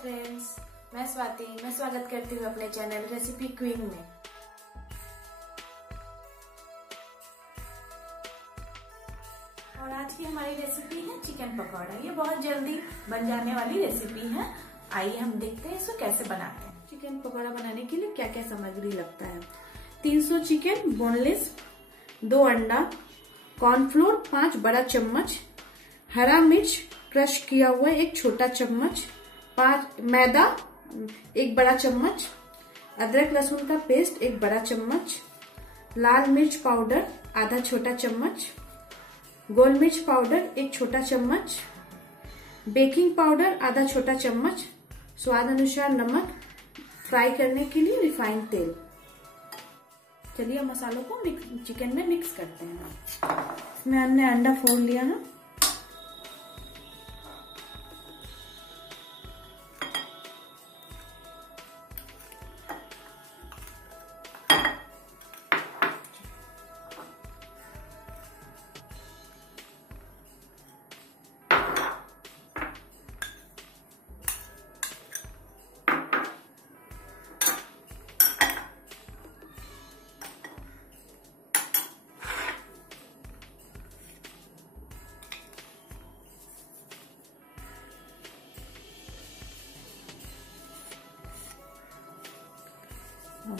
Friends, मैं स्वाति। मैं स्वागत करती हूँ अपने चैनल रेसिपी क्वीन में। और आज की हमारी रेसिपी है चिकन पकौड़ा। ये बहुत जल्दी बन जाने वाली रेसिपी है। आइए हम देखते हैं इसको कैसे बनाते हैं। चिकन पकौड़ा बनाने के लिए क्या क्या सामग्री लगता है। 300 चिकन बोनलेस, 2 अंडा, कॉर्नफ्लोर 5 बड़ा चम्मच, हरा मिर्च क्रश किया हुआ 1 छोटा चम्मच, 5 मैदा 1 बड़ा चम्मच, अदरक लहसुन का पेस्ट 1 बड़ा चम्मच, लाल मिर्च पाउडर आधा छोटा चम्मच, गोल मिर्च पाउडर 1 छोटा चम्मच, बेकिंग पाउडर आधा छोटा चम्मच, स्वाद अनुसार नमक, फ्राई करने के लिए रिफाइंड तेल। चलिए मसालों को चिकन में मिक्स करते हैं। इसमें हमने अंडा फोड़ लिया है।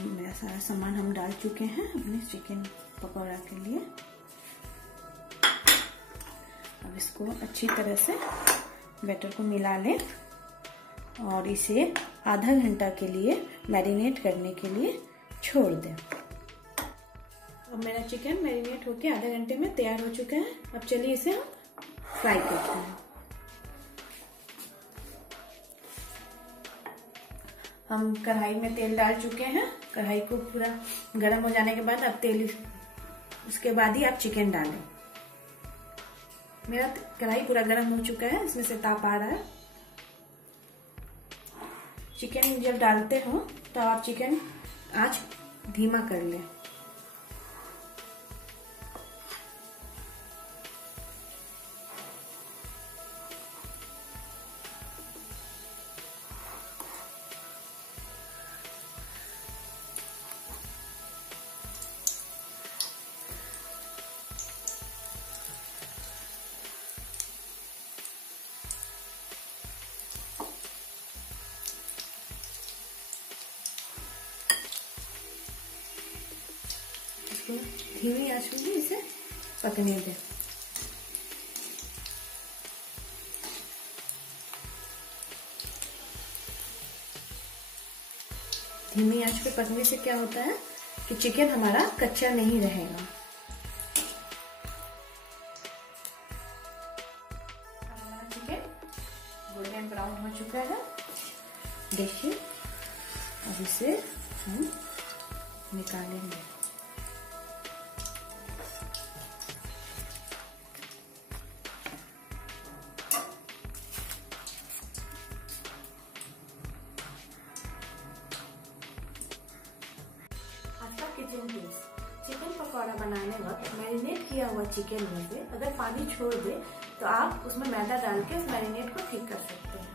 मेरा सारा सामान हम डाल चुके हैं अपने चिकन पकौड़ा के लिए। अब इसको अच्छी तरह से बैटर को मिला लें और इसे आधा घंटा के लिए मैरिनेट करने के लिए छोड़ दें। अब मेरा चिकन मैरिनेट होकर आधे घंटे में तैयार हो चुका है। अब चलिए इसे हम फ्राई करते हैं। हम कढ़ाई में तेल डाल चुके हैं। कढ़ाई को पूरा गर्म हो जाने के बाद अब तेल, उसके बाद ही आप चिकन डालें। मेरा कढ़ाई पूरा गर्म हो चुका है, इसमें से ताप आ रहा है। चिकन जब डालते हो तो आप चिकन आंच धीमा कर लें। धीमी आंच में इसे पकने दें। धीमी आंच पे पकने से क्या होता है कि चिकन हमारा कच्चा नहीं रहेगा। हमारा चिकन गोल्डन ब्राउन हो चुका है। देखिए अब इसे हम निकालेंगे। Kitchen tips. चिकन पकौड़ा बनाने वक्त मैरिनेट किया हुआ चिकन में से अगर पानी छोड़ दे तो आप उसमें मैदा डाल के उस मैरिनेट को ठीक कर सकते हैं।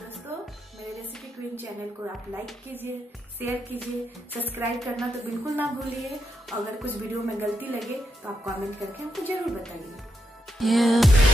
दोस्तों, मेरे रेसिपी क्वीन चैनल को आप लाइक कीजिए, शेयर कीजिए, सब्सक्राइब करना तो बिल्कुल ना भूलिए। अगर कुछ वीडियो में गलती लगे तो आप कमेंट करके हमको जरूर बताइए।